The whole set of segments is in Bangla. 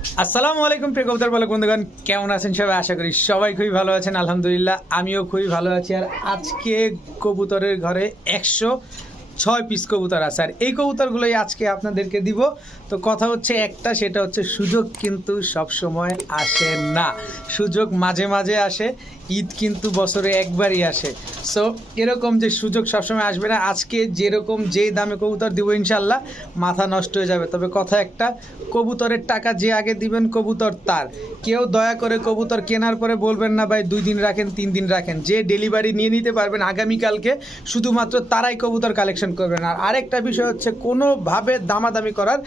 আসসালামু আলাইকুম প্রিয় কবুতর বলে বন্ধুগণ, কেমন আছেন সবাই? আশা করি সবাই খুবই ভালো আছেন, আলহামদুলিল্লাহ, আমিও খুবই ভালো আছি। আর আজকে কবুতরের ঘরে একশো ছয় পিস কবুতর আছে। আর এই কবুতরগুলোই আজকে আপনাদেরকে দিব। তো কথা হচ্ছে একটা, সেটা হচ্ছে সুযোগ কিন্তু সব সময় আসে না। সুযোগ মাঝে মাঝে আসে। ঈদ কিন্তু বছরে একবারই আসে। সো এরকম যে সুযোগ সবসময় আসবে না। আজকে যেরকম যেই দামে কবুতর দিব ইনশাল্লাহ, মাথা নষ্ট হয়ে যাবে। তবে কথা একটা, কবুতরের টাকা যে আগে দিবেন, কবুতর তার। কেউ দয়া করে কবুতর কেনার পরে বলবেন না, ভাই, দুই দিন রাখেন, তিন দিন রাখেন। যে ডেলিভারি নিয়ে নিতে পারবেন আগামীকালকে, শুধুমাত্র তারাই কবুতর কালেকশন করবেন। আর আরেকটা বিষয় হচ্ছে, কোনোভাবে দামাদামি করার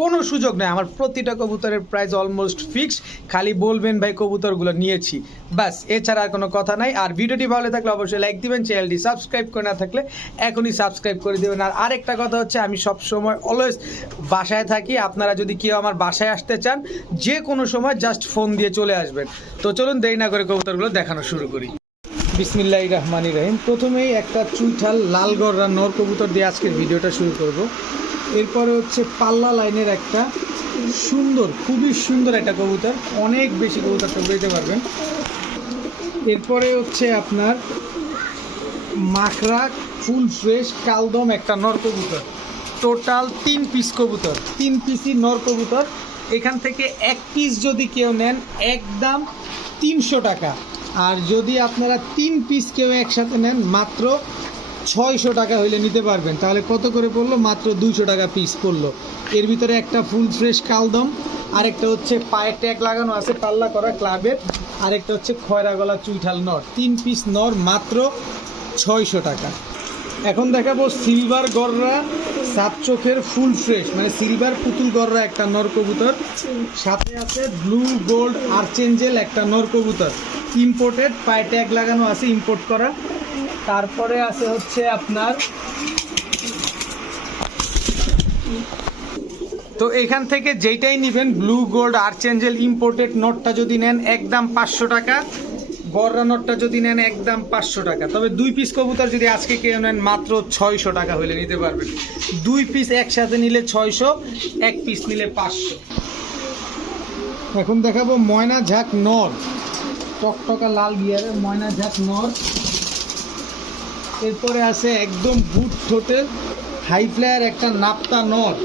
কোনো সুযোগ নেই। আমার প্রতিটা কবুতরের প্রাইস অলমোস্ট ফিক্সড খালি বলবেন, ভাই, কবুতরগুলো নিয়েছি। ব্যাস, এছাড়া আর কোনো কথা নাই। আর ভিডিওটি ভালো থাকলে অবশ্যই লাইক দিবেন চ্যানেলটি সাবস্ক্রাইব করে না থাকলে এখনই সাবস্ক্রাইব করে দেবেন। আর আরেকটা কথা হচ্ছে, আমি সব সময় অলওয়েজ বাসায় থাকি। আপনারা যদি কেউ আমার বাসায় আসতে চান, যে কোনো সময় জাস্ট ফোন দিয়ে চলে আসবেন। তো চলুন দেরি না করে কবুতরগুলো দেখানো শুরু করি। বিসমিল্লাহ রহমানি রহিম। প্রথমেই একটা চুইঠাল লাল গররা নর কবুতর দিয়ে আজকের ভিডিওটা শুরু করব। এরপরে হচ্ছে পাল্লা লাইনের একটা সুন্দর, খুবই সুন্দর একটা কবুতর। অনেক বেশি কবুতরটা বুঝতে পারবেন। এরপরে হচ্ছে আপনার মাখরা ফুল ফ্রেশ, কালদম একটা নর কবুতর। টোটাল তিন পিস কবুতর, তিন পিসই নর কবুতর। এখান থেকে এক পিস যদি কেউ নেন, একদম তিনশো টাকা। আর যদি আপনারা তিন পিস কেউ একসাথে নেন, মাত্র ছয়শো টাকা হইলে নিতে পারবেন। তাহলে কত করে পড়ল? মাত্র দুইশো টাকা পিস পড়ল। এর ভিতরে একটা ফুল ফ্রেশ কালদম, আরেকটা হচ্ছে পায়ে ট্যাগ লাগানো আছে পাল্লা করা ক্লাবের, আরেকটা হচ্ছে খয়রা গলা চুইঠাল নর। তিন পিস নর মাত্র ছয়শো টাকা। এখন দেখাবো সিলভার গররা, সাত চোখের ফুল ফ্রেশ মানে সিলভার পুতুল গররা একটা নর কবুতর। সাথে আছে ব্লু গোল্ড আর্চেঞ্জেল একটা নর কবুতর। ইম্পোর্টেড পায়ে ট্যাগ লাগানো আছে ইম্পোর্ট করা। তারপরে আছে হচ্ছে আপনার তো এখান থেকে যেইটাই নেবেন ব্লু গোল্ড আর্চেঞ্জেল ইম্পোর্টেড নোটটা যদি নেন একদম পাঁচশো টাকা। বড়রা নোটটা যদি নেন একদম পাঁচশো টাকা। তবে দুই পিস কবুতর যদি আজকে কেউ নেন, মাত্র ছয়শো টাকা হলে নিতে পারবেন। দুই পিস একসাথে নিলে ছয়শো, এক পিস নিলে পাঁচশো। এখন দেখাবো ময়না ঝাঁক নর টকটকা লাল গিয়ারের ময়না ঝাঁক নর এরপরে আছে একদম বুট ঠোঁটের হাই ফ্লায়ার একটা নাপ্তা নট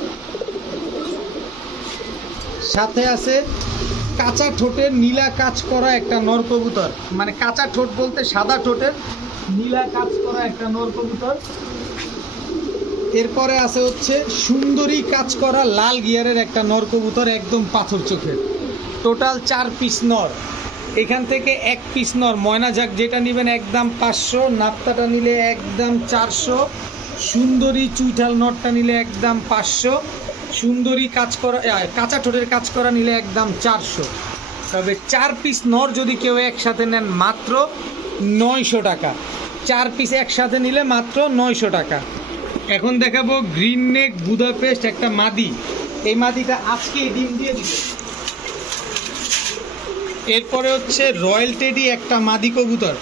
সাথে আছে কাঁচা ঠোঁটের নীলা কাজ করা একটা নর কবুতর। মানে কাঁচা ঠোঁট বলতে সাদা ঠোঁটের নীলা কাজ করা একটা নর কবুতর। এরপরে আছে হচ্ছে সুন্দরী কাজ করা লাল গিয়ারের একটা নর কবুতর একদম পাথর চোখের। টোটাল চার পিস নর। এখান থেকে এক পিস নর ময়না ঝাক যেটা নেবেন একদম পাঁচশো, নাপ্তাটা নিলে একদম চারশো, সুন্দরী চুইঠাল নটটা নিলে একদম পাঁচশো, সুন্দরী কাজ করা কাঁচা ঠোঁটের কাজ করা নিলে একদম চারশো। তবে চার পিস নর যদি কেউ একসাথে নেন মাত্র নয়শো টাকা। চার পিস একসাথে নিলে মাত্র নয়শো টাকা। এখন দেখাবো গ্রিন নেক বুদাপেস্ট একটা মাদি। এই মাদিটা আজকে ডিম দিয়ে দিবে। এরপরে হচ্ছে রয়্যাল টেডি একটা মাদি কবুতর।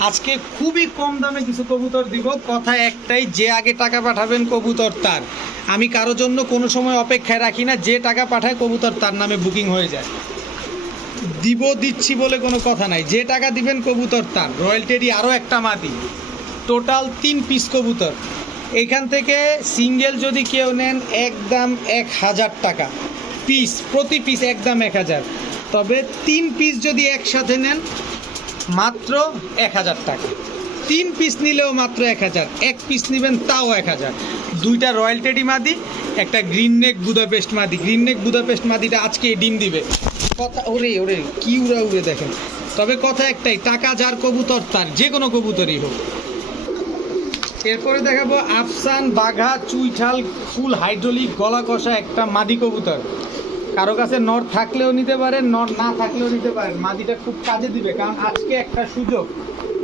আজকে খুবই কম দামে কিছু কবুতর দিব, কথা একটাই, যে আগে টাকা পাঠাবেন কবুতর তার। আমি কারোর জন্য কোনো সময় অপেক্ষায় রাখি না, যে টাকা পাঠায় কবুতর তার নামে বুকিং হয়ে যায়। দিব, দিচ্ছি বলে কোনো কথা নাই, যে টাকা দিবেন কবুতর তার। রয়্যাল টেডি আরও একটা মাদি। টোটাল তিন পিস কবুতর। এখান থেকে সিঙ্গেল যদি কেউ নেন, একদম এক হাজার টাকা। পিস, প্রতি পিস একদম এক হাজার। তবে তিন পিস যদি একসাথে নেন, মাত্র এক হাজার টাকা। তিন পিস নিলেও মাত্র এক হাজার। এক পিস নেবেন, তাও এক হাজার। দুইটা রয়্যাল টেডি মাদি, একটা গ্রিন নেক বুদাপেস্ট মাদি। গ্রিন নেক বুদাপেস্ট মাদিটা আজকে ডিম দিবে। কথা, ওরে ওরে, কি উড়া উড়ে দেখেন। তবে কথা একটাই, টাকা যার কবুতর তার, যে কোনো কবুতরই হোক। এরপরে দেখাবো আফসান, বাঘা, চুইঠাল, ফুল হাইড্রোলিক, গলা কষা একটা মাদি কবুতর। কারও কাছে নর থাকলেও নিতে পারেন, নর না থাকলেও নিতে পারেন। মাদিটা খুব কাজে দিবে, কারণ আজকে একটা সুযোগ।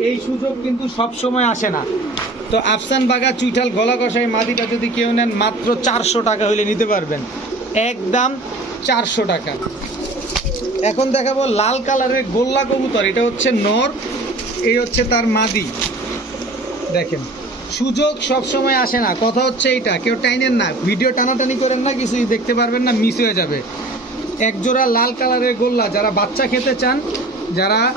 এই সুযোগ কিন্তু সব সময় আসে না। তো আফসান বাঘা চুইঠাল গলা কষা এই মাদিটা যদি কেউ নেন, মাত্র চারশো টাকা হইলে নিতে পারবেন। একদম চারশো টাকা। এখন দেখাবো লাল কালারের গোল্লা কবুতর। এটা হচ্ছে নর, এই হচ্ছে তার মাদি। দেখেন। সুযোগ সব সময় আসে না। কথা হচ্ছে এইটা, কেউ টাইনেন না। ভিডিও টানাটানি করেন না, কিছুই দেখতে পারবেন না মিস হয়ে যাবে। এক জোড়া লাল কালারের গোল্লা, যারা বাচ্চা খেতে চান, যারা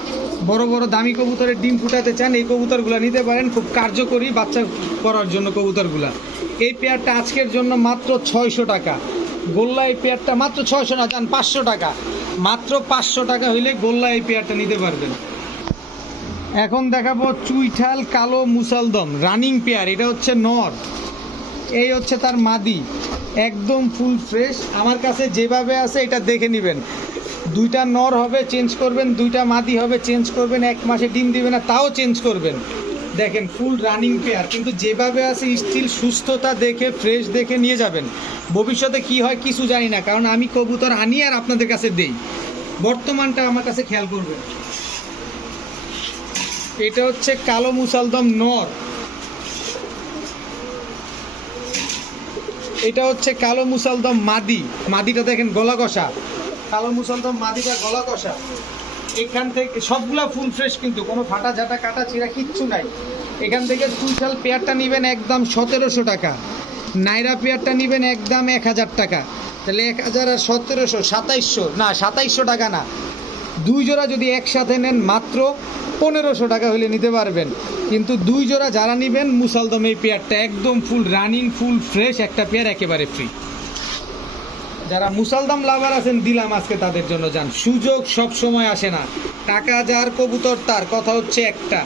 বড় বড় দামি কবুতরের ডিম ফুটাতে চান, এই কবুতরগুলো নিতে পারেন। খুব কার্যকরী বাচ্চা করার জন্য কবুতরগুলা। এই পেয়ারটা আজকের জন্য মাত্র ছয়শো টাকা। গোল্লা এই পেয়ারটা মাত্র ছয়শো না যান পাঁচশো টাকা। মাত্র পাঁচশো টাকা হইলে গোল্লা এই পেয়ারটা নিতে পারবেন। এখন দেখাবো চুইঠাল কালো মুসালদম রানিং পেয়ার এটা হচ্ছে নর। এই হচ্ছে তার মাদি, একদম ফুল ফ্রেশ আমার কাছে যেভাবে আছে এটা দেখে নেবেন। দুইটা নর হবে চেঞ্জ করবেন, দুইটা মাদি হবে চেঞ্জ করবেন, এক মাসে ডিম দিবে না, তাও চেঞ্জ করবেন। দেখেন ফুল রানিং পেয়ার কিন্তু যেভাবে আছে স্টিল সুস্থতা দেখে ফ্রেশ দেখে নিয়ে যাবেন। ভবিষ্যতে কি হয়, কিছু জানি না, কারণ আমি কবুতর আনি আর আপনাদের কাছে দেই। বর্তমানটা আমার কাছে খেয়াল করবেন। এটা হচ্ছে কালো মুসালদম নর। এটা হচ্ছে কালো মুসালদম মাদি। মাদিটা দেখেন গলা কষা। কালো মুসালদম মাদিটা গলা কষা। এখান থেকে সবগুলা ফুল ফ্রেশ কিন্তু, কোনো ফাটা ঝাটা কাটা ছিঁড়া কিচ্ছু নাই। এখান থেকে চুইশাল পেয়ারটা নেবেন একদম সতেরোশো টাকা। নাইরা পেয়ারটা নেবেন একদম এক হাজার টাকা। তাহলে এক হাজার আর সতেরোশো, সাতাইশশো, না, সাতাইশশো টাকা না। দুই জোড়া যদি একসাথে নেন মাত্র পনেরোশো টাকা হলে নিতে পারবেন। কিন্তু দুই জোড়া যারা নেবেন, মুসালদম এই পেয়ারটা একদম ফুল রানিং ফুল ফ্রেশ একটা পেয়ার একেবারে ফ্রি যারা মুসালদম লাভার আছেন, দিলাম আজকে তাদের জন্য, যান। সুযোগ সব সময় আসে না। টাকা যার, কবুতর তার। কথা হচ্ছে একটা।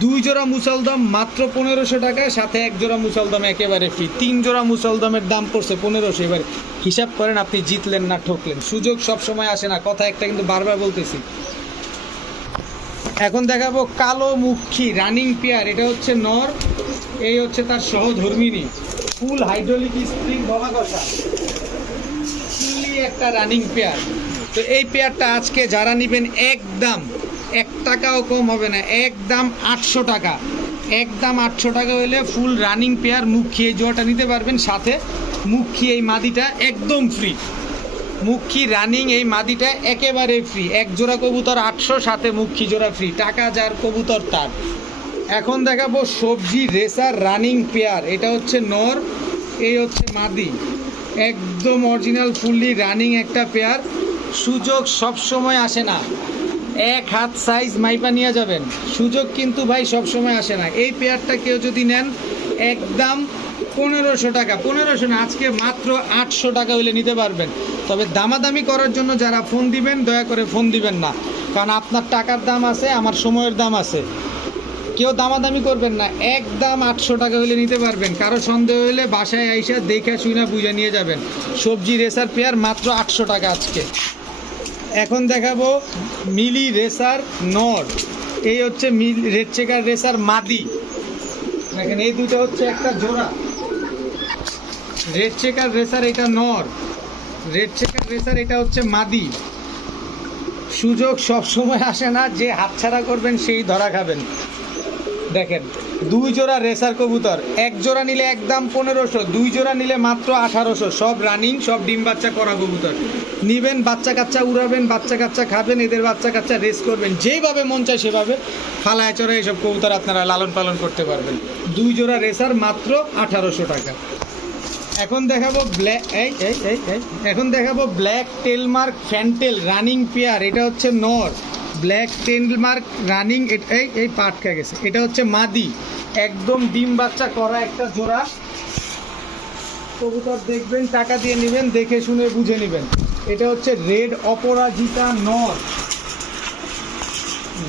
দুই জোড়া মুসলদম মাত্র পনেরোশো টাকা সাথে এক জোড়া মুসলদম একেবারে ফ্রি তিন জোড়া মুসলদমের দাম পড়ছে পনেরোশো। এবার হিসাব করেন আপনি, জিতলেন না, ঠকলেন। সুযোগ সব সময় আসে না। কথা একটা কিন্তু বারবার বলতেছি। এখন দেখাবো কালো মুখী রানিং পেয়ার, এটা হচ্ছে নর, এই হচ্ছে তার সহধর্মিনী। ফুল হাইড্রোলিক স্প্রিং কষা ফুললি একটা রানিং পেয়ার। তো এই পেয়ারটা আজকে যারা নেবেন একদম, এক টাকাও কম হবে না, একদম আটশো টাকা। একদম আটশো টাকা হলে ফুল রানিং পেয়ার মুখী, এই জোয়াটা নিতে পারবেন সাথে। মুখী এই মাদিটা একদম ফ্রি মুখী রানিং এই মাদিটা একেবারে ফ্রি এক জোড়া কবুতর আটশো, সাথে মুখী জোড়া ফ্রি টাকা যার কবুতর তার। এখন দেখাবো সবজি রেসার রানিং পেয়ার। এটা হচ্ছে নর, এই হচ্ছে মাদি। একদম অরিজিনাল ফুললি রানিং একটা পেয়ার। সুযোগ সব সময় আসে না। এক হাত সাইজ মাইপা নিয়ে যাবেন। সুযোগ কিন্তু ভাই সব সময় আসে না। এই পেয়ারটা কেউ যদি নেন, একদম পনেরোশো টাকা। পনেরোশো না, আজকে মাত্র আটশো টাকা হলে নিতে পারবেন। তবে দামাদামি করার জন্য যারা ফোন দিবেন, দয়া করে ফোন দিবেন না। কারণ আপনার টাকার দাম আছে, আমার সময়ের দাম আছে। কেউ দামাদামি করবেন না একদম আটশো টাকা হলে নিতে পারবেন। কারও সন্দেহ হলে বাসায় আইসা দেখে শুনে বুঝে নিয়ে যাবেন। সবজি রেসার পেয়ার মাত্র আটশো টাকা আজকে। এখন দেখাবো মিলি রেসার নর। এই হচ্ছে মিল রেড চেকার রেসার মাদি। দেখেন, এই দুটো হচ্ছে একটা জোড়া। রেড চেকার রেসার, এটা নর। রেড চেকার রেসার এটা হচ্ছে মাদি। সুযোগ সব সময় আসে না, যে হাতছাড়া করবেন সেই ধরা খাবেন। দেখেন, দুই জোড়া রেসার কবুতর, এক জোড়া নিলে একদম পনেরোশো, দুই জোড়া নিলে মাত্র আঠারোশো। সব রানিং সব ডিম বাচ্চা করা কবুতর। নিবেন, বাচ্চা কাচ্চা উড়াবেন, বাচ্চা কাচ্চা খাবেন, এদের বাচ্চা কাচ্চা রেস করবেন যেভাবে মন চায় সেভাবে ফালায় চড়ে এইসব কবুতর আপনারা লালন পালন করতে পারবেন। দুই জোড়া রেসার মাত্র আঠারোশো টাকা। এখন দেখাবো ব্ল্যাক এই এই এই এই। এখন দেখাবো black tailmark fantail running pair. এটা হচ্ছে নর। ব্ল্যাক টেলমার্ক রানিং এই এই পাট খেয়ে গেছে। এটা হচ্ছে মাদি। একদম ডিম বাচ্চা করা একটা জোড়া। কবুতর দেখবেন, টাকা দিয়ে নেবেন, দেখে শুনে বুঝে নেবেন। এটা হচ্ছে রেড অপরাজিতা নর।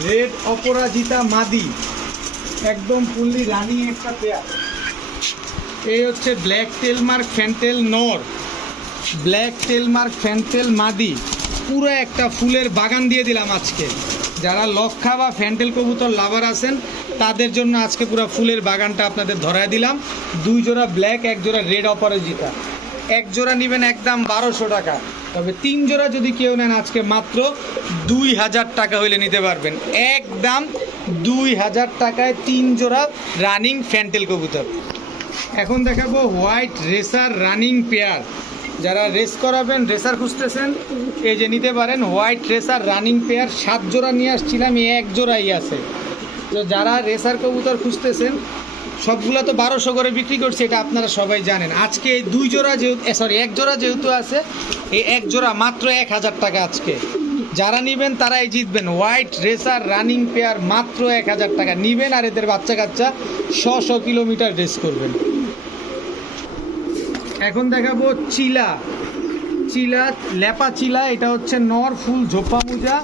রেড অপরাজিতা মাদি। একদম ফুললি রানিং একটা পেয়ার। এই হচ্ছে ব্ল্যাক টেলমার্ক ফ্যান্টেল নর। ব্ল্যাক টেলমার্ক ফ্যান্টেল মাদি। পুরো একটা ফুলের বাগান দিয়ে দিলাম আজকে। যারা লক্ষা বা ফ্যান্টেল কবুতর লাভার আছেন, তাদের জন্য আজকে পুরো ফুলের বাগানটা আপনাদের ধরায় দিলাম। দুই জোড়া ব্ল্যাক, এক জোড়া রেড অপরাজিতা। এক জোড়া নেবেন একদম বারোশো টাকা। তবে তিন জোড়া যদি কেউ নেন আজকে মাত্র দুই হাজার টাকা হইলে নিতে পারবেন। একদম দুই হাজার টাকায় তিন জোড়া রানিং ফ্যান্টেল কবুতর। এখন দেখাবো হোয়াইট রেসার রানিং পেয়ার যারা রেস করাবেন রেসার খুঁজতেছেন, এই যে নিতে পারেন হোয়াইট রেসার রানিং পেয়ার সাত জোড়া নিয়ে আসছিলাম এক জোড়াই আছে। তো যারা রেসার কবুতর খুঁজতেছেন, সবগুলো তো বারোশো করে বিক্রি করছে, এটা আপনারা সবাই জানেন। আজকে এই দুই জোড়া যেহেতু সরি এক জোড়া যেহেতু আছে, এই এক জোড়া মাত্র এক হাজার টাকা আজকে। যারা নিবেন, তারাই জিতবেন। হোয়াইট রেসার রানিং পেয়ার মাত্র এক হাজার টাকা। নিবেন আর এদের বাচ্চা কাচ্চা শ কিলোমিটার রেস করবেন। এখন দেখাবো চিলা। চিলা ল্যাপা চিলা, এটা হচ্ছে নর, ফুল, ঝোপা মুজা।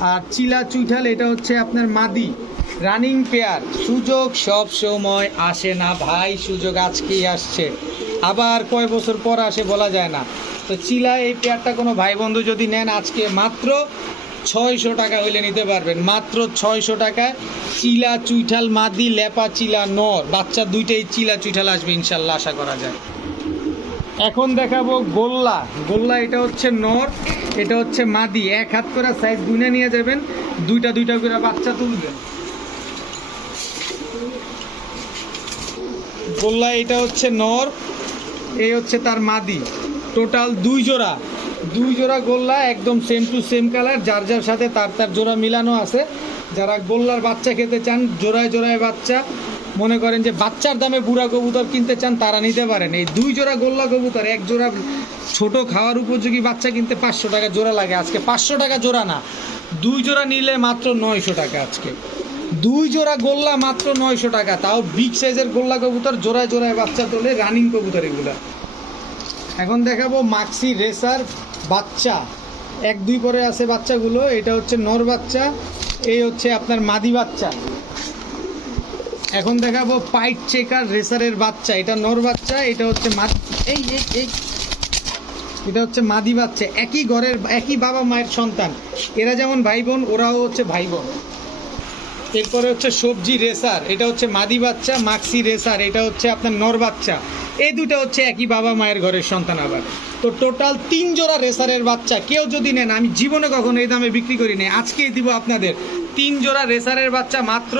আর চিলা চুইঠাল, এটা হচ্ছে আপনার মাদি, রানিং পেয়ার। সুযোগ সব সময় আসে না ভাই, সুযোগ আজকেই আসছে। আবার কয় বছর পর আসে বলা যায় না। তো চিলা, এই পেয়ারটা কোনো ভাই বন্ধু যদি নেন, আজকে মাত্র ছয়শো টাকা হইলে নিতে পারবেন। মাত্র ছয়শো টাকায় চিলা চুইঠাল, মাদি ল্যাপা চিলা, নর। বাচ্চা দুইটাই চিলা চুইঠাল আসবে, ইনশাল্লাহ, আশা করা যায়। এখন দেখাবো গোল্লা। গোল্লা এটা হচ্ছে নর, এটা হচ্ছে মাদি। এক হাত করে সাইজ গুনে নিয়ে যাবেন, দুইটা দুইটা করে বাচ্চা তুলবেন। গোল্লা এটা হচ্ছে নর এই হচ্ছে তার মাদি। টোটাল দুই জোড়া। দুই জোড়া গোল্লা, একদম সেম টু সেম কালার যার যার সাথে তার তার জোড়া মিলানো আছে। যারা গোল্লার বাচ্চা খেতে চান, জোড়ায় জোড়ায় বাচ্চা। মনে করেন যে বাচ্চার দামে বুড়া কবুতর কিনতে চান, তারা নিতে পারেন। এই দুই জোড়া গোল্লা কবুতর, এক জোড়া ছোট খাওয়ার উপযোগী বাচ্চা কিনতে পাঁচশো টাকা জোড়া লাগে আজকে। পাঁচশো টাকা জোড়া না, দুই জোড়া নিলে মাত্র নয়শো টাকা আজকে। দুই জোড়া গোল্লা মাত্র নয়শো টাকা, তাও বিগ সাইজের গোল্লা কবুতর, জোড়ায় জোড়ায় বাচ্চা তোলে রানিং কবুতর এগুলা। এখন দেখাবো মাক্সি রেসার বাচ্চা। এক দুই পরে আছে বাচ্চাগুলো, এটা হচ্ছে নর বাচ্চা, এই হচ্ছে আপনার মাদি বাচ্চা। এখন দেখাবো পাইট চেকার রেসারের বাচ্চা। এটা নর বাচ্চা, এটা হচ্ছে এই এই এটা হচ্ছে মাদি বাচ্চা, একই ঘরের, একই বাবা মায়ের সন্তান। এরা যেমন ভাই বোন ওরাও হচ্ছে ভাই বোন এরপরে হচ্ছে সবজি রেসার এটা হচ্ছে মাদি বাচ্চা, মাক্সি রেসার এটা হচ্ছে আপনার নর বাচ্চা। এই দুটো হচ্ছে একই বাবা মায়ের ঘরের সন্তান আবার। তো টোটাল তিন জোড়া রেসারের বাচ্চা কেউ যদি নেন, আমি জীবনে কখনো এই দামে বিক্রি করি নাই আজকেই দিব আপনাদের তিন জোড়া রেসারের বাচ্চা মাত্র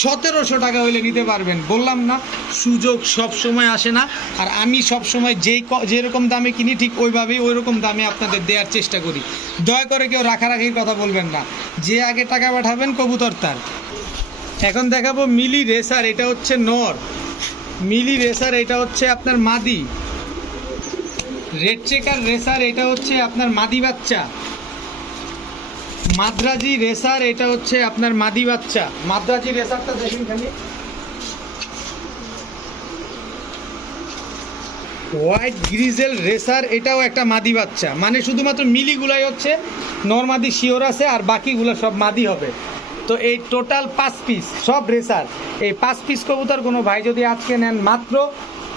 সতেরোশো টাকা হইলে নিতে পারবেন। বললাম না, সুযোগ সব সময় আসে না। আর আমি সব সময় যেই যেরকম দামে কিনি, ঠিক ওইভাবেই ওই রকম দামে আপনাদের দেওয়ার চেষ্টা করি। দয়া করে কেউ রাখারাখির কথা বলবেন না। যে আগে টাকা পাঠাবেন, কবুতর তার। এখন দেখাবো মিলি রেসার, এটা হচ্ছে নর। মিলি রেসার, এটা হচ্ছে আপনার মাদি। রেড চেকার রেসার, এটা হচ্ছে আপনার মাদি বাচ্চা। মাদ্রাজি রেসার, এটা হচ্ছে আপনার মাদি বাচ্চা। মাদ্রাজি রেসারটা দেখুন খালি। হোয়াইট গ্রিজেল রেসার, এটাও একটা মাদি বাচ্চা। মানে শুধুমাত্র মিলিগুলাই হচ্ছে নর্মাদি শিওর আছে, আর বাকিগুলো সব মাদি হবে। তো এই টোটাল পাঁচ পিস, সব রেসার। এই পাঁচ পিস কবুতর কোনো ভাই যদি আজকে নেন মাত্র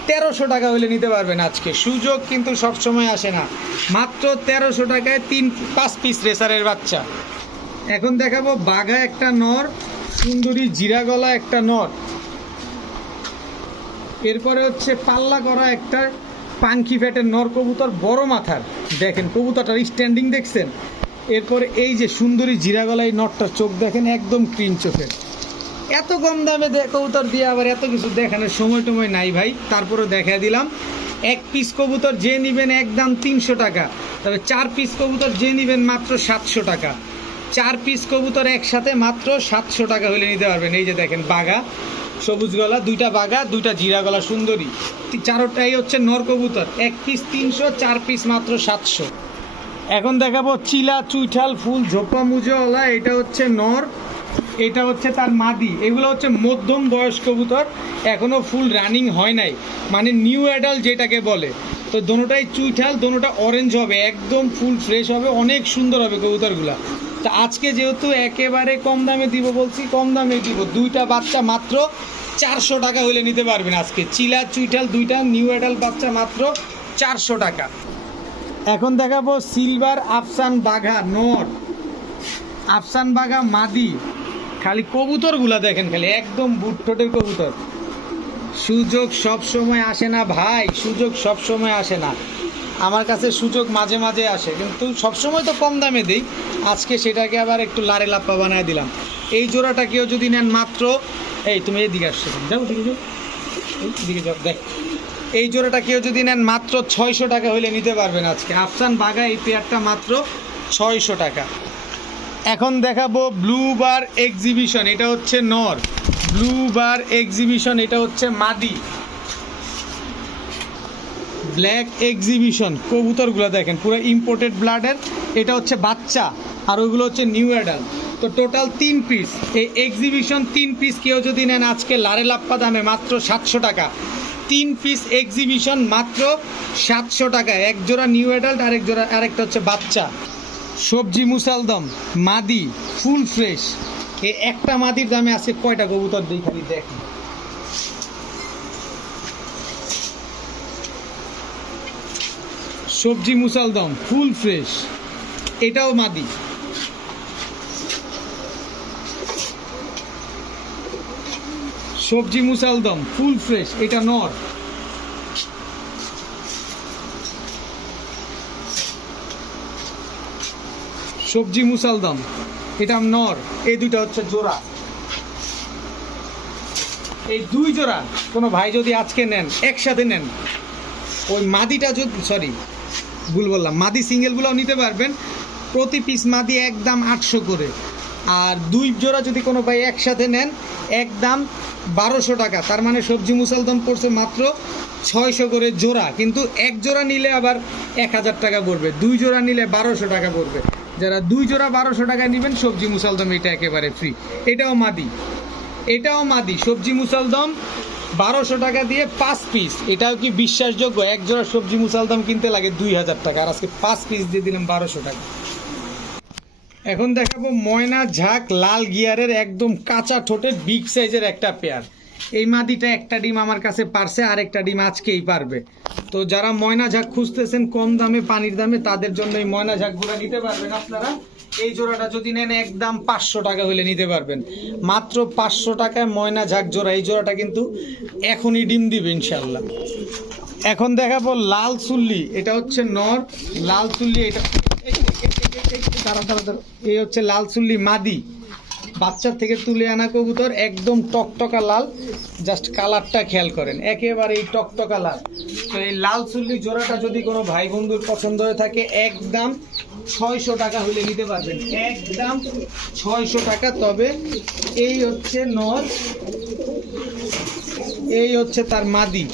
তেরোশো টাকা হলে নিতে পারবেন আজকে। সুযোগ কিন্তু সব সময় আসে না। মাত্র তেরোশো টাকায় তিন, পাঁচ পিস রেসারের বাচ্চা। এখন দেখাবো বাঘা একটা নর, সুন্দরী জিরাগলা একটা নর। এরপরে হচ্ছে পাল্লা করা একটা পাঙ্কি ফ্যাটের নর কবুতর, বড় মাথার। দেখেন, কবুতরটার স্ট্যান্ডিং দেখছেন? এরপরে এই যে সুন্দরী জিরাগলায় নটটার চোখ দেখেন, একদম ক্রিম চোখের। এত কম দামে কবুতর দিয়ে আবার এত কিছু দেখানোর সময় টময় নাই ভাই। তারপরে দেখা দিলাম। এক পিস কবুতর যে নেবেন একদম তিনশো টাকা। তবে চার পিস কবুতর যে নেবেন মাত্র সাতশো টাকা। চার পিস কবুতর একসাথে মাত্র সাতশো টাকা হলে নিতে পারবেন। এই যে দেখেন, বাঘা। সবুজ গলা, দুইটা বাঘা, দুইটা জিরা গলা সুন্দরী। চারোটাই হচ্ছে নর কবুতর। এক পিস তিনশো, চার পিস মাত্র সাতশো। এখন দেখাবো চিলা, চুইঠাল, ফুল, ঝোপা মুজোওয়ালা এটা হচ্ছে নর। এটা হচ্ছে তার মাদি। এগুলো হচ্ছে মধ্যম বয়স কবুতর এখনও ফুল রানিং হয় নাই। মানে নিউ অ্যাডাল্ট যেটাকে বলে। তো দোনোটাই চুইঠাল, দোনোটা অরেঞ্জ হবে, একদম ফুল ফ্রেশ হবে, অনেক সুন্দর হবে কবুতরগুলা। তা আজকে যেহেতু একেবারে কম দামে দিব বলছি, কম দামে দিব। দুইটা বাচ্চা মাত্র চারশো টাকা হলে নিতে পারবেন আজকে। চিলা, চুইঠাল, দুইটা নিউ অ্যাডাল্ট বাচ্চা মাত্র চারশো টাকা। এখন দেখাবো সিলভার আফসান বাঘা নর। আফসান বাঘা মাদি। খালি কবুতরগুলা দেখেন খালি, একদম বুটঠোটের কবুতর। সুযোগ সব সময় আসে না ভাই, সুযোগ সব সময় আসে না। আমার কাছে সুযোগ মাঝে মাঝে আসে, কিন্তু সব সময় তো কম দামে দিই। আজকে সেটাকে আবার একটু লারে লাপ্পা বানায় দিলাম। এই জোড়াটা কেউ যদি নেন মাত্র, এই তুমি এদিকে আসছো যাও দিকে যাও। দেখ। এই জোড়াটা কেউ যদি নেন মাত্র ছয়শো টাকা হলে নিতে পারবেন আজকে। আফসান বাঘা এই পেয়ারটা মাত্র ছয়শো টাকা। এখন দেখাবো ব্লু বার এক্সিবিশন, এটা হচ্ছে নর। ব্লু বার এক্সিবিশন, এটা হচ্ছে মাদি। ব্ল্যাক এক্সিবিশন, কবুতরগুলো দেখেন, পুরো ইম্পোর্টেড ব্লাডের এটা হচ্ছে বাচ্চা, আর ওইগুলো হচ্ছে নিউ অ্যাডাল তো টোটাল তিন পিস এই এক্সিবিশন তিন পিস কেউ যদি নেন, আজকে লারে লাপ্পা দামে মাত্র সাতশো টাকা। তিন পিস এক্সিবিশন মাত্র সাতশো টাকা। এক জোড়া নিউ অ্যাডাল্ট আরেক জোড়া আরেকটা হচ্ছে বাচ্চা। সবজি মুসালদম মাদি, ফুল ফ্রেশ। এ একটা মাদির দামে আছে কয়টা কবুতর দিই খালি দেখি। সবজি মুসালদম ফুল ফ্রেশ। এটাও মাদি। সবজি মুসালদম ফুল ফ্রেশ, এটা নর। সবজি মুসালদম এটা নর। এই দুইটা হচ্ছে জোড়া। এই দুই জোড়া কোনো ভাই যদি আজকে নেন, একসাথে নেন, ওই মাদিটা যদি সরি ভুল বললাম। মাদি সিঙ্গেলগুলোও নিতে পারবেন। প্রতি পিস মাদি একদম আটশো করে। আর দুই জোড়া যদি কোনো ভাই একসাথে নেন, একদম বারোশো টাকা। তার মানে সবজি মুসালদম পড়ছে মাত্র ছয়শো করে জোড়া। কিন্তু এক জোড়া নিলে আবার এক হাজার টাকা পড়বে। দুই জোড়া নিলে বারোশো টাকা পড়বে। যারা দুই জোড়া বারোশো টাকা নেবেন, সবজি মুসালদম এটা একেবারে ফ্রি এটাও মাদি। এটাও মাদি, সবজি মুসালদম বারোশো টাকা দিয়ে পাঁচ পিস এটাও কি বিশ্বাসযোগ্য? এক জোড়া সবজি মুসালদম কিনতে লাগে দুই হাজার টাকা, আর আজকে পাঁচ পিস দিয়ে দিলাম বারোশো টাকা। এখন দেখাবো ময়না ঝাঁক লাল গিয়ারের একদম কাঁচা ঠোঁটের বিগ সাইজের একটা পেয়ার এই মাদিটা একটা ডিম আমার কাছে পারছে আর একটা ডিম আজকেই পারবে তো যারা ময়না ঝাঁক খুঁজতেছেন কম দামে পানির দামে তাদের জন্য এই ময়না ঝাঁকগুলো নিতে পারবেন আপনারা এই জোড়াটা যদি নেন একদম পাঁচশো টাকা হলে নিতে পারবেন মাত্র পাঁচশো টাকায় ময়না ঝাঁক জোড়া এই জোড়াটা কিন্তু এখনই ডিম দিবে ইনশাল্লাহ এখন দেখাবো লাল চুল্লি এটা হচ্ছে নর লাল চুল্লি এটা এই, হচ্ছে লাল চুল্লি মাদি বাচ্চার থেকে তুলে আনা কবুতর একদম টকটকা লাল। জাস্ট কালারটা খেয়াল করেন একেবারে এই টকটকা লাল। তো এই লাল চুল্লি জোড়াটা যদি কোনো ভাই বন্ধুর পছন্দ হয়ে থাকে, একদম ছয়শো টাকা হলে নিতে পারবেন। একদম ছয়শো টাকা, তবে এই হচ্ছে নর, এই হচ্ছে তার মাদি।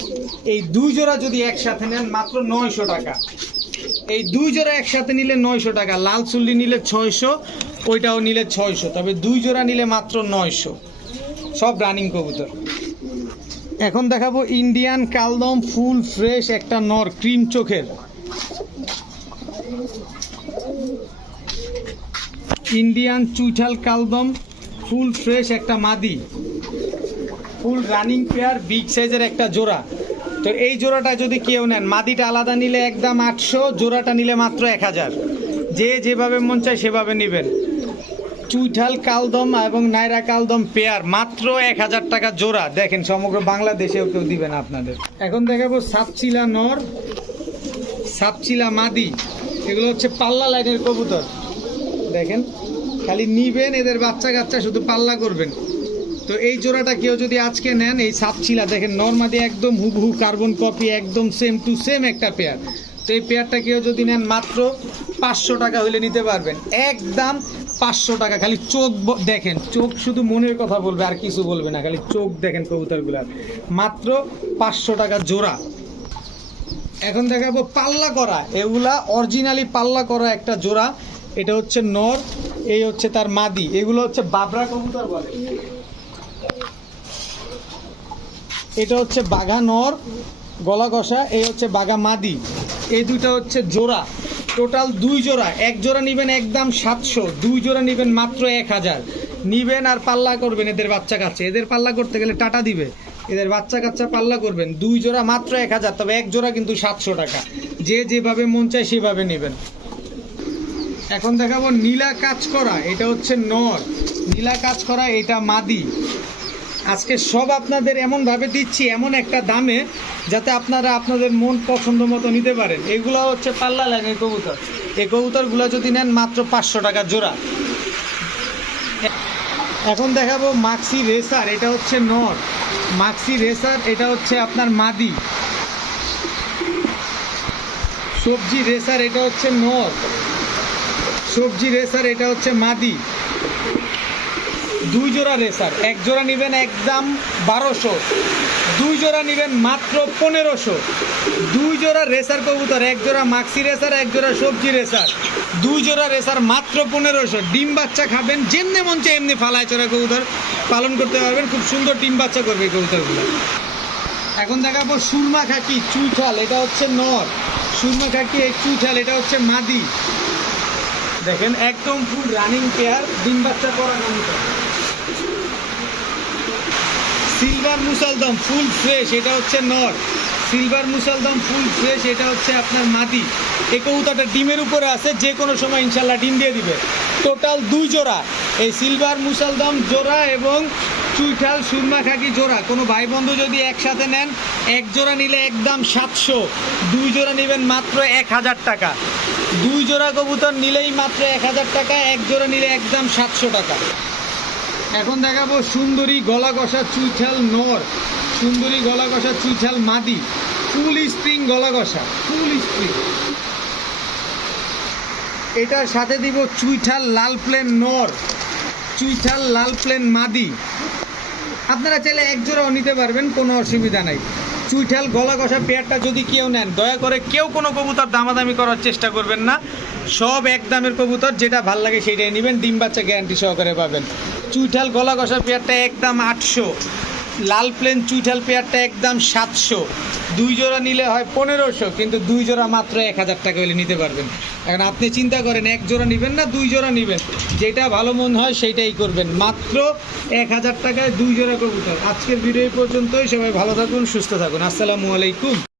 এই দুই জোড়া যদি একসাথে নেন, মাত্র নয়শো টাকা। এই দুই জোড়া একসাথে নিলে নয়শো টাকা, লাল চুল্লি নিলে ছয়শো ওইটাও নিলে ছয়শো, তবে দুই জোড়া নিলে মাত্র নয়শো। সব রানিং কবুতর। এখন দেখাবো ইন্ডিয়ান কালদম ফুল ফ্রেশ একটা নর ক্রিম চোখের। ইন্ডিয়ান চুইঠাল কালদম ফুল ফ্রেশ একটা মাদি। ফুল রানিং পেয়ার, বিগ সাইজের একটা জোড়া। তো এই জোড়াটা যদি কেউ নেন, মাদিটা আলাদা নিলে একদম আটশো, জোড়াটা নিলে মাত্র এক হাজার। যে যেভাবে মন চায় সেভাবে নেবেন। চুইঠাল কালদম এবং নাইরা কালদম পেয়ার, মাত্র এক হাজার টাকা জোড়া। দেখেন, সমগ্র বাংলাদেশেও কেউ দিবেন আপনাদের। এখন দেখাবো সাতচিলা নর সাতচিলা মাদি। এগুলো হচ্ছে পাল্লা লাইনের কবুতর। দেখেন, খালি নিবেন এদের বাচ্চা কাচ্চা শুধু পাল্লা করবেন। তো এই জোড়াটা কেউ যদি আজকে নেন, এই সাতচিলা দেখেন নর্মাদি একদম হুবহু কার্বন কপি, একদম সেম টু সেম একটা পেয়ার। তো এই পেয়ারটা কেউ যদি নেন, মাত্র পাঁচশো টাকা হলে নিতে পারবেন। একদম পাঁচশো টাকা, খালি চোখ দেখেন, চোখ শুধু মনের কথা বলবে, আর কিছু বলবে না, খালি চোখ দেখেন কবুতরগুলার মাত্র পাঁচশো টাকা জোড়া। এখন দেখাবো পাল্লা করা, এগুলা অরিজিনালি পাল্লা করা একটা জোড়া। এটা হচ্ছে নর, এই হচ্ছে তার মাদি, এগুলো হচ্ছে বাবরা কবুতর বলে। এটা হচ্ছে বাঘা নর গলা কষা এই হচ্ছে বাঘা মাদি এই দুটো হচ্ছে জোড়া। টোটাল দুই জোড়া। এক জোড়া নেবেন একদম সাতশো, দুই জোড়া নেবেন মাত্র এক হাজার। নিবেন আর পাল্লা করবেন এদের বাচ্চা কাচ্চা। এদের পাল্লা করতে গেলে টাটা দিবে। এদের বাচ্চা কাচ্চা পাল্লা করবেন, দুই জোড়া মাত্র এক হাজার। তবে এক জোড়া কিন্তু সাতশো টাকা। যে যেভাবে মন চায় সেভাবে নেবেন। এখন দেখাবো নীলা কাজ করা এটা হচ্ছে নর। নীলা কাজ করা এটা মাদি। আজকে সব আপনাদের এমনভাবে দিচ্ছি, এমন একটা দামে যাতে আপনারা আপনাদের মন পছন্দ মতো নিতে পারেন। এগুলো হচ্ছে পাল্লা লাইনের কবুতর। এই কবুতরগুলো যদি নেন মাত্র পাঁচশো টাকা জোড়া। এখন দেখাবো মাক্সি রেসার, এটা হচ্ছে নর। মাক্সি রেসার, এটা হচ্ছে আপনার মাদি। সবজি রেসার, এটা হচ্ছে নর। সবজি রেসার, এটা হচ্ছে মাদি। দুই জোড়া রেসার। এক জোড়া নেবেন একদম বারোশো। দুই জোড়া নেবেন মাত্র পনেরোশো। দুই জোড়া রেসার কবুতর, এক জোড়া মাক্সি রেসার, এক জোড়া সবজি রেসার। দুই জোড়া রেসার মাত্র পনেরোশো। ডিম বাচ্চা খাবেন, যেমনি মন চায় এমনি ফালায় চড়া কবুতর। পালন করতে পারবেন, খুব সুন্দর ডিম বাচ্চা করবে কবুতরগুলো। এখন দেখাবো সুরমা খাকি চুইঠাল, এটা হচ্ছে নর। সুরমা খাকি এই চুইঠাল, এটা হচ্ছে মাদি। দেখেন, একদম ফুল রানিং পেয়ার ডিম বাচ্চা করা কবুতর। সিলভার মুসালদম ফুল ফ্রেশ, এটা হচ্ছে নর। সিলভার মুসালদম ফুল ফ্রেশ, এটা হচ্ছে আপনার মাদি কবুতরটা ডিমের উপরে আছে, যে কোনো সময় ইনশাল্লাহ ডিম দিয়ে দিবে। টোটাল দুই জোড়া। এই সিলভার মুসালদম জোড়া এবং চুইঠাল সুরমা খাকি জোড়া। কোনো ভাই বন্ধু যদি একসাথে নেন, এক জোড়া নিলে একদম সাতশো। দুই জোড়া নেবেন মাত্র এক হাজার টাকা। দুই জোড়া কবুতর নিলেই মাত্র এক হাজার টাকা, এক জোড়া নিলে একদম সাতশো টাকা। এখন দেখাবো সুন্দরী গলা কষা চুইঠাল নর। সুন্দরী গলা কষা চুইঠাল মাদি। ফুল স্প্রিং গলা কষা ফুল স্প্রিং। এটার সাথে দিব চুইঠাল লাল প্লেন নর, চুইঠাল লাল প্লেন মাদি। আপনারা চাইলে এক জোড়াও নিতে পারবেন, কোনো অসুবিধা নাই। চুইঠাল গলা কষা পেয়ারটা যদি কেউ নেন, দয়া করে কেউ কোনো কবুতর দামাদামি করার চেষ্টা করবেন না। সব এক দামের কবুতর, যেটা ভালো লাগে সেটাই নেবেন। ডিম বাচ্চা গ্যারান্টি সহকারে পাবেন। চুইঠাল গলা কষা পেয়ারটা একদম আটশো। লাল প্লেন চুইঠাল পেয়ারটা একদম সাতশো। দুই জোড়া নিলে হয় পনেরোশো, কিন্তু দুই জোড়া মাত্র এক হাজার টাকা হলে নিতে পারবেন। এখন আপনি চিন্তা করেন, এক জোড়া নেবেন না, দুই জোড়া নেবেন? যেটা ভালো মন হয় সেইটাই করবেন। মাত্র এক হাজার টাকায় দুই জোড়া কবুতর। আজকের ভিডিও পর্যন্তই। সবাই ভালো থাকুন, সুস্থ থাকুন। আসসালামু আলাইকুম।